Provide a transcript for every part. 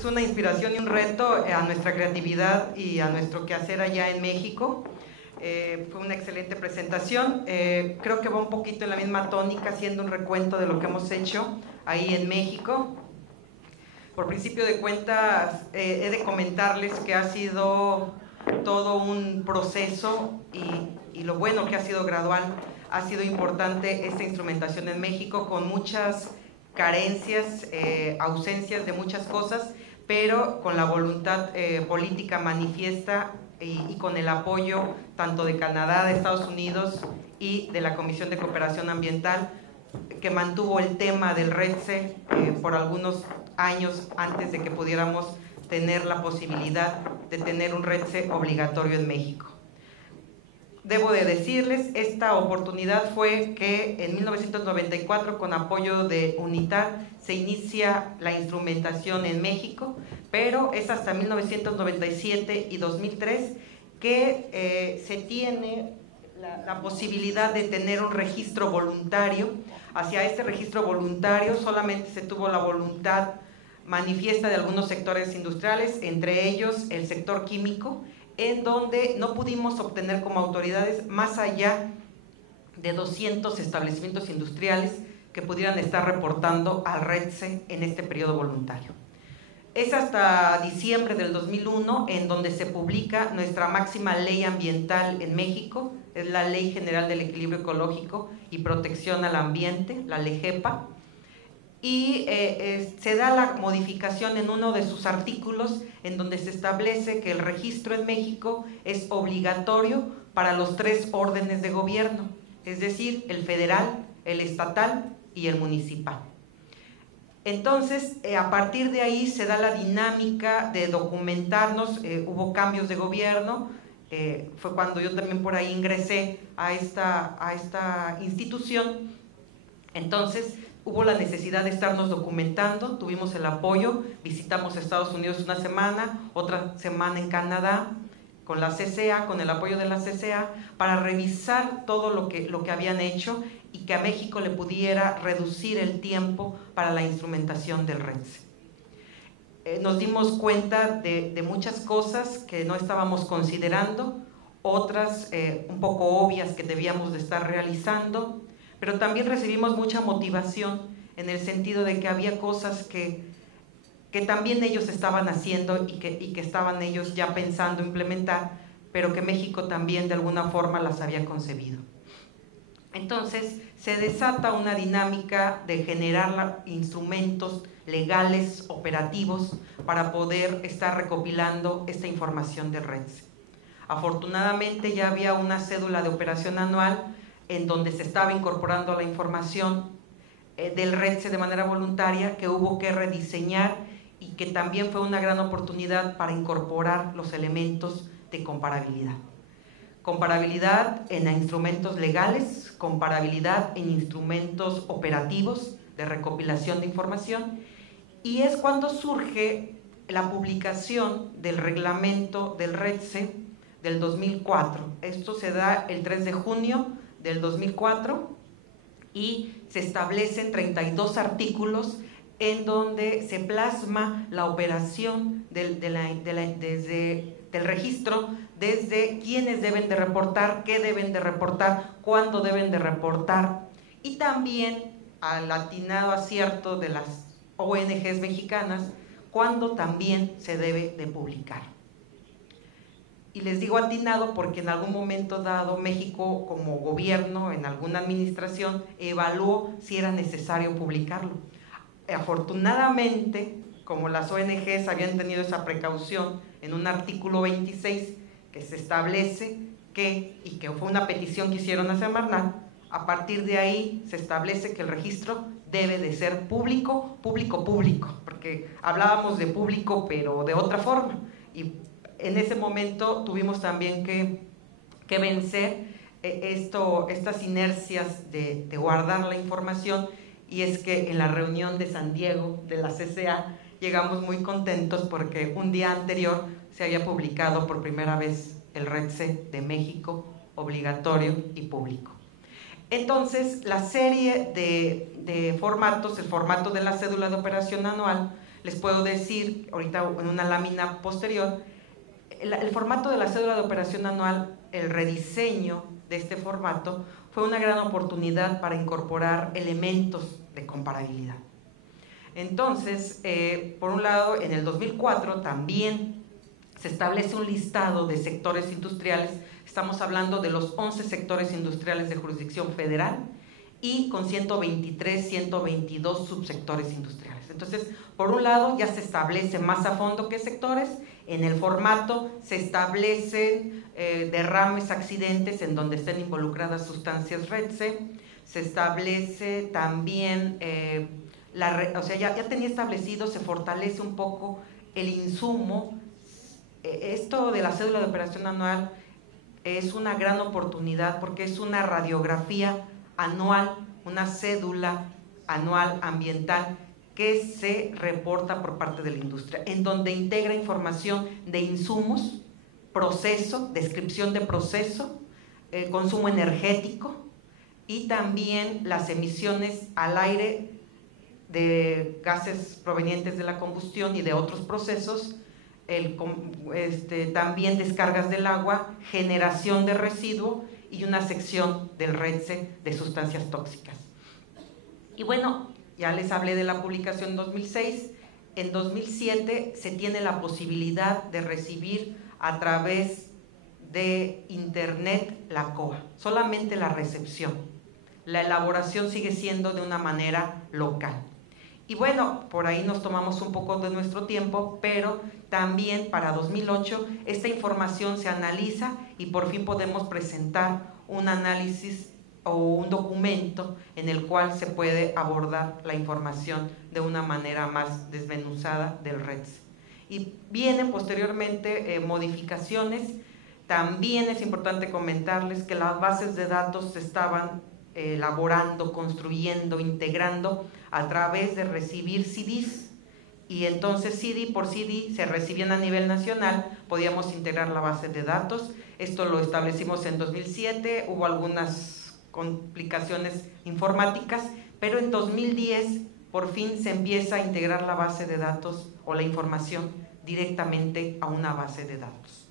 es una inspiración y un reto a nuestra creatividad y a nuestro quehacer allá en México. Fue una excelente presentación. Creo que va un poquito en la misma tónica, haciendo un recuento de lo que hemos hecho ahí en México. Por principio de cuentas, he de comentarles que ha sido todo un proceso y lo bueno que ha sido gradual. Ha sido importante esta instrumentación en México, con muchas carencias, ausencias de muchas cosas, pero con la voluntad política manifiesta y con el apoyo tanto de Canadá, de Estados Unidos y de la Comisión de Cooperación Ambiental, que mantuvo el tema del RETSE por algunos años antes de que pudiéramos tener la posibilidad de tener un RETSE obligatorio en México. Debo de decirles, esta oportunidad fue que en 1994, con apoyo de UNITAD, se inicia la instrumentación en México, pero es hasta 1997 y 2003 que se tiene la posibilidad de tener un registro voluntario. Hacia este registro voluntario solamente se tuvo la voluntad manifiesta de algunos sectores industriales, entre ellos el sector químico, en donde no pudimos obtener como autoridades más allá de 200 establecimientos industriales que pudieran estar reportando al RETSE en este periodo voluntario. Es hasta diciembre del 2001 en donde se publica nuestra máxima ley ambiental en México, es la Ley General del Equilibrio Ecológico y Protección al Ambiente, la LEGEPA, y se da la modificación en uno de sus artículos en donde se establece que el registro en México es obligatorio para los 3 órdenes de gobierno, es decir, el federal, el estatal y el municipal. Entonces, a partir de ahí se da la dinámica de documentarnos. Hubo cambios de gobierno, fue cuando yo también por ahí ingresé a esta institución. Entonces hubo la necesidad de estarnos documentando, tuvimos el apoyo, visitamos Estados Unidos una semana, otra semana en Canadá, con la CCA, con el apoyo de la CCA, para revisar todo lo que habían hecho y que a México le pudiera reducir el tiempo para la instrumentación del RETSE. Nos dimos cuenta de muchas cosas que no estábamos considerando, otras un poco obvias que debíamos de estar realizando, pero también recibimos mucha motivación en el sentido de que había cosas que también ellos estaban haciendo y que estaban ellos ya pensando implementar, pero que México también de alguna forma las había concebido. Entonces se desata una dinámica de generar instrumentos legales, operativos, para poder estar recopilando esta información del RETSE. Afortunadamente ya había una cédula de operación anual en donde se estaba incorporando la información del RETSE de manera voluntaria, que hubo que rediseñar y que también fue una gran oportunidad para incorporar los elementos de comparabilidad. Comparabilidad en instrumentos legales, comparabilidad en instrumentos operativos de recopilación de información, y es cuando surge la publicación del reglamento del RETSE del 2004. Esto se da el 3 de junio del 2004 y se establecen 32 artículos en donde se plasma la operación del registro, desde quiénes deben de reportar, qué deben de reportar, cuándo deben de reportar, y también al atinado acierto de las ONGs mexicanas, cuándo también se debe de publicar. Y les digo atinado porque en algún momento dado México como gobierno, en alguna administración, evaluó si era necesario publicarlo. Afortunadamente, como las ONGs habían tenido esa precaución, en un artículo 26 que se establece y que fue una petición que hicieron a Semarnat, a partir de ahí se establece que el registro debe de ser público, porque hablábamos de público pero de otra forma, y en ese momento tuvimos también que vencer estas inercias de guardar la información, y es que en la reunión de San Diego de la CCA llegamos muy contentos porque un día anterior se había publicado por primera vez el RETSE de México, obligatorio y público. Entonces, la serie de formatos, el formato de la cédula de operación anual, les puedo decir, ahorita en una lámina posterior, el formato de la cédula de operación anual, el rediseño de este formato, fue una gran oportunidad para incorporar elementos de comparabilidad. Entonces, por un lado, en el 2004 también se establece un listado de sectores industriales. Estamos hablando de los 11 sectores industriales de jurisdicción federal y con 123, 122 subsectores industriales. Entonces, por un lado, ya se establece más a fondo qué sectores. En el formato se establecen derrames, accidentes en donde estén involucradas sustancias RETSE. Se establece también, ya tenía establecido, se fortalece un poco el insumo. Esto de la cédula de operación anual es una gran oportunidad porque es una radiografía anual, una cédula anual ambiental que se reporta por parte de la industria, en donde integra información de insumos, proceso, descripción de proceso, consumo energético y también las emisiones al aire de gases provenientes de la combustión y de otros procesos, también descargas del agua, generación de residuo y una sección del RETSE de sustancias tóxicas. Y bueno, ya les hablé de la publicación en 2006, en 2007 se tiene la posibilidad de recibir a través de internet la COA, solamente la recepción. La elaboración sigue siendo de una manera local. Y bueno, por ahí nos tomamos un poco de nuestro tiempo, pero también para 2008 esta información se analiza y por fin podemos presentar un análisis o un documento en el cual se puede abordar la información de una manera más desmenuzada del RETSE. Y vienen posteriormente modificaciones. También es importante comentarles que las bases de datos se estaban elaborando, construyendo, integrando a través de recibir CDs, y entonces CD por CD se recibían a nivel nacional, podíamos integrar la base de datos. Esto lo establecimos en 2007, hubo algunas complicaciones informáticas, pero en 2010 por fin se empieza a integrar la base de datos o la información directamente a una base de datos.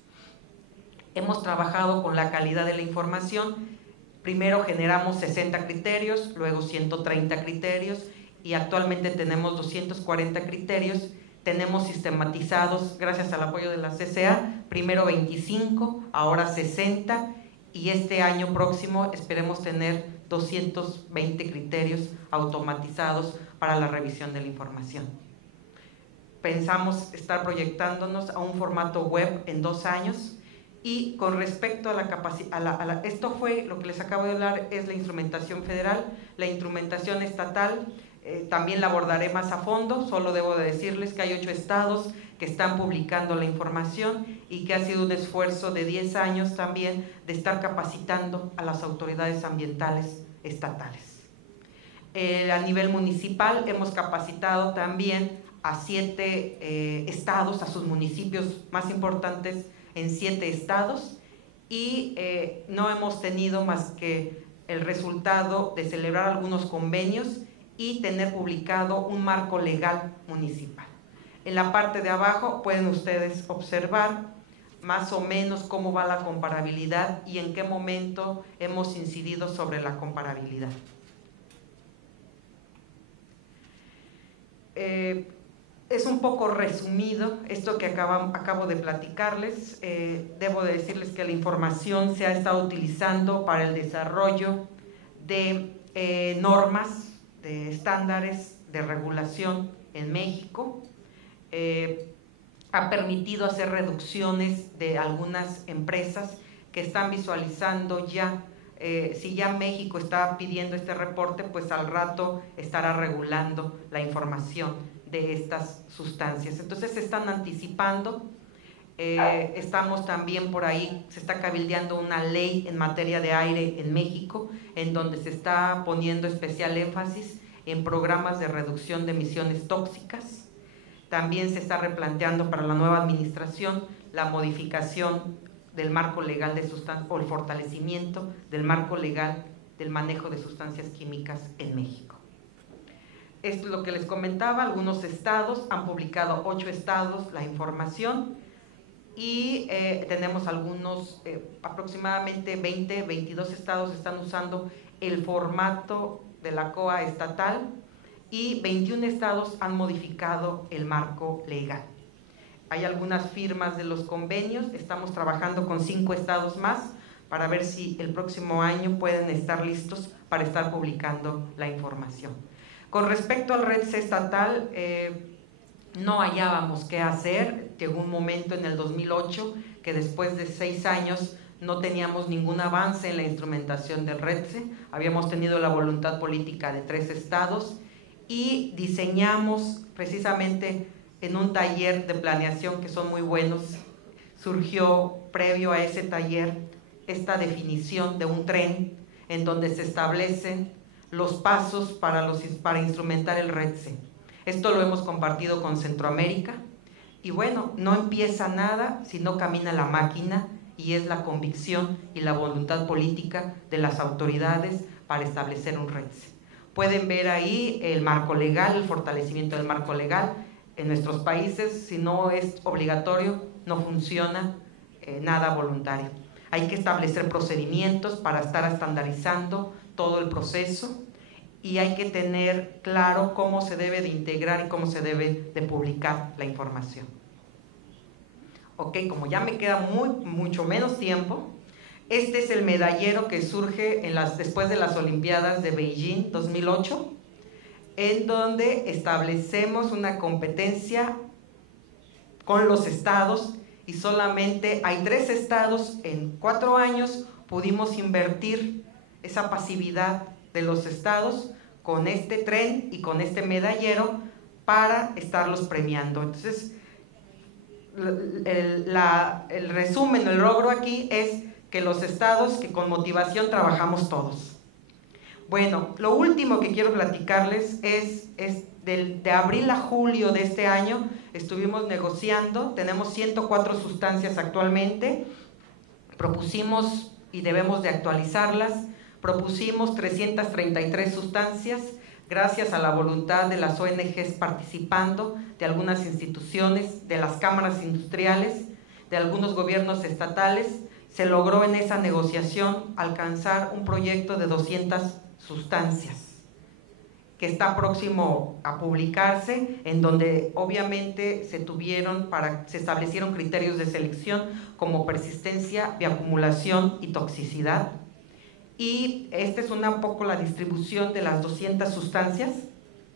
Hemos trabajado con la calidad de la información. Primero generamos 60 criterios, luego 130 criterios y actualmente tenemos 240 criterios. Tenemos sistematizados, gracias al apoyo de la CCA, primero 25, ahora 60 y este año próximo esperemos tener 220 criterios automatizados para la revisión de la información. Pensamos estar proyectándonos a un formato web en 2 años. Y con respecto a la capacidad, esto fue lo que les acabo de hablar, es la instrumentación federal, la instrumentación estatal, también la abordaré más a fondo. Solo debo de decirles que hay 8 estados que están publicando la información y que ha sido un esfuerzo de 10 años también de estar capacitando a las autoridades ambientales estatales. A nivel municipal hemos capacitado también a 7 estados, a sus municipios más importantes, en 7 estados y no hemos tenido más que el resultado de celebrar algunos convenios y tener publicado un marco legal municipal. En la parte de abajo pueden ustedes observar más o menos cómo va la comparabilidad y en qué momento hemos incidido sobre la comparabilidad. Es un poco resumido esto que acabo de platicarles. Debo de decirles que la información se ha estado utilizando para el desarrollo de normas, de estándares de regulación en México. Ha permitido hacer reducciones de algunas empresas que están visualizando ya, si ya México está pidiendo este reporte, pues al rato estará regulando la información de estas sustancias. Entonces se están anticipando. Estamos también por ahí, se está cabildeando una ley en materia de aire en México, en donde se está poniendo especial énfasis en programas de reducción de emisiones tóxicas. También se está replanteando para la nueva administración la modificación del marco legal de sustancias o el fortalecimiento del marco legal del manejo de sustancias químicas en México. Es lo que les comentaba, algunos estados han publicado, 8 estados, la información, y tenemos algunos, aproximadamente 20, 22 estados están usando el formato de la COA estatal y 21 estados han modificado el marco legal. Hay algunas firmas de los convenios, estamos trabajando con 5 estados más para ver si el próximo año pueden estar listos para estar publicando la información. Con respecto al RETSE estatal, no hallábamos qué hacer. Llegó un momento en el 2008 que después de 6 años no teníamos ningún avance en la instrumentación del RETSE. Habíamos tenido la voluntad política de 3 estados y diseñamos precisamente en un taller de planeación que son muy buenos. Surgió previo a ese taller esta definición de un tren en donde se establecen los pasos para instrumentar el RETSE. Esto lo hemos compartido con Centroamérica y bueno, no empieza nada si no camina la máquina, y es la convicción y la voluntad política de las autoridades para establecer un RETSE. Pueden ver ahí el marco legal, el fortalecimiento del marco legal. En nuestros países, si no es obligatorio, no funciona nada voluntario. Hay que establecer procedimientos para estar estandarizando todo el proceso y hay que tener claro cómo se debe de integrar y cómo se debe de publicar la información. Ok, como ya me queda mucho menos tiempo, este es el medallero que surge después de las Olimpiadas de Beijing 2008, en donde establecemos una competencia con los estados y solamente hay 3 estados. En 4 años pudimos invertir esa pasividad de los estados con este tren y con este medallero para estarlos premiando. Entonces, el resumen, el logro aquí es que los estados, que con motivación trabajamos todos. Bueno, lo último que quiero platicarles es de abril a julio de este año estuvimos negociando, tenemos 104 sustancias actualmente, propusimos y debemos de actualizarlas, propusimos 333 sustancias, gracias a la voluntad de las ONGs participando, de algunas instituciones, de las cámaras industriales, de algunos gobiernos estatales, se logró en esa negociación alcanzar un proyecto de 200 sustancias que está próximo a publicarse, en donde obviamente se establecieron criterios de selección como persistencia, bioacumulación y toxicidad. Y esta es un poco la distribución de las 200 sustancias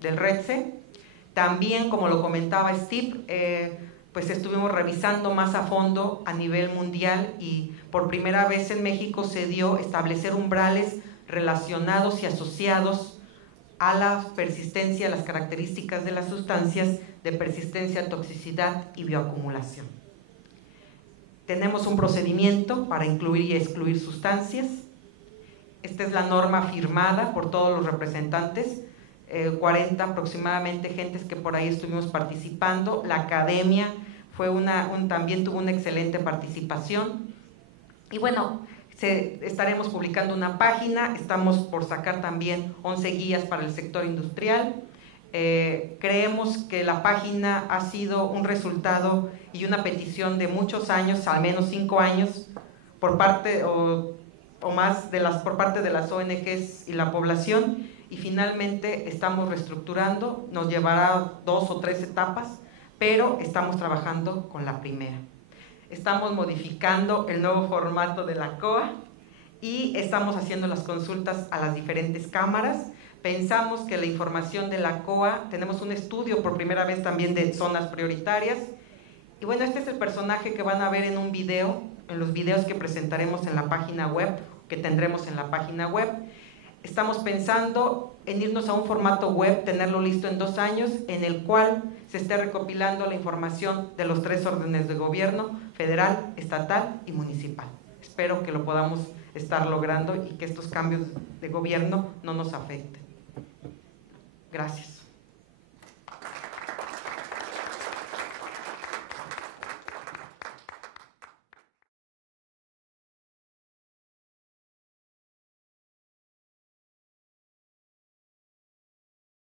del RETSE. También, como lo comentaba Steve, pues estuvimos revisando más a fondo a nivel mundial y por primera vez en México se dio establecer umbrales relacionados y asociados a la persistencia, a las características de las sustancias de persistencia, toxicidad y bioacumulación. Tenemos un procedimiento para incluir y excluir sustancias. Esta es la norma firmada por todos los representantes, 40 aproximadamente gentes que por ahí estuvimos participando. La academia también tuvo una excelente participación. Y bueno, estaremos publicando una página, estamos por sacar también 11 guías para el sector industrial. Creemos que la página ha sido un resultado y una petición de muchos años, al menos 5 años, por parte o más por parte de las ONGs y la población, y finalmente estamos reestructurando, nos llevará 2 o 3 etapas, pero estamos trabajando con la primera. Estamos modificando el nuevo formato de la COA y estamos haciendo las consultas a las diferentes cámaras. Pensamos que la información de la COA, tenemos un estudio por primera vez también de zonas prioritarias, y bueno, este es el personaje que van a ver en un video, en los videos que presentaremos en la página web, que tendremos en la página web. Estamos pensando en irnos a un formato web, tenerlo listo en 2 años, en el cual se esté recopilando la información de los 3 órdenes de gobierno: federal, estatal y municipal. Espero que lo podamos estar logrando y que estos cambios de gobierno no nos afecten. Gracias.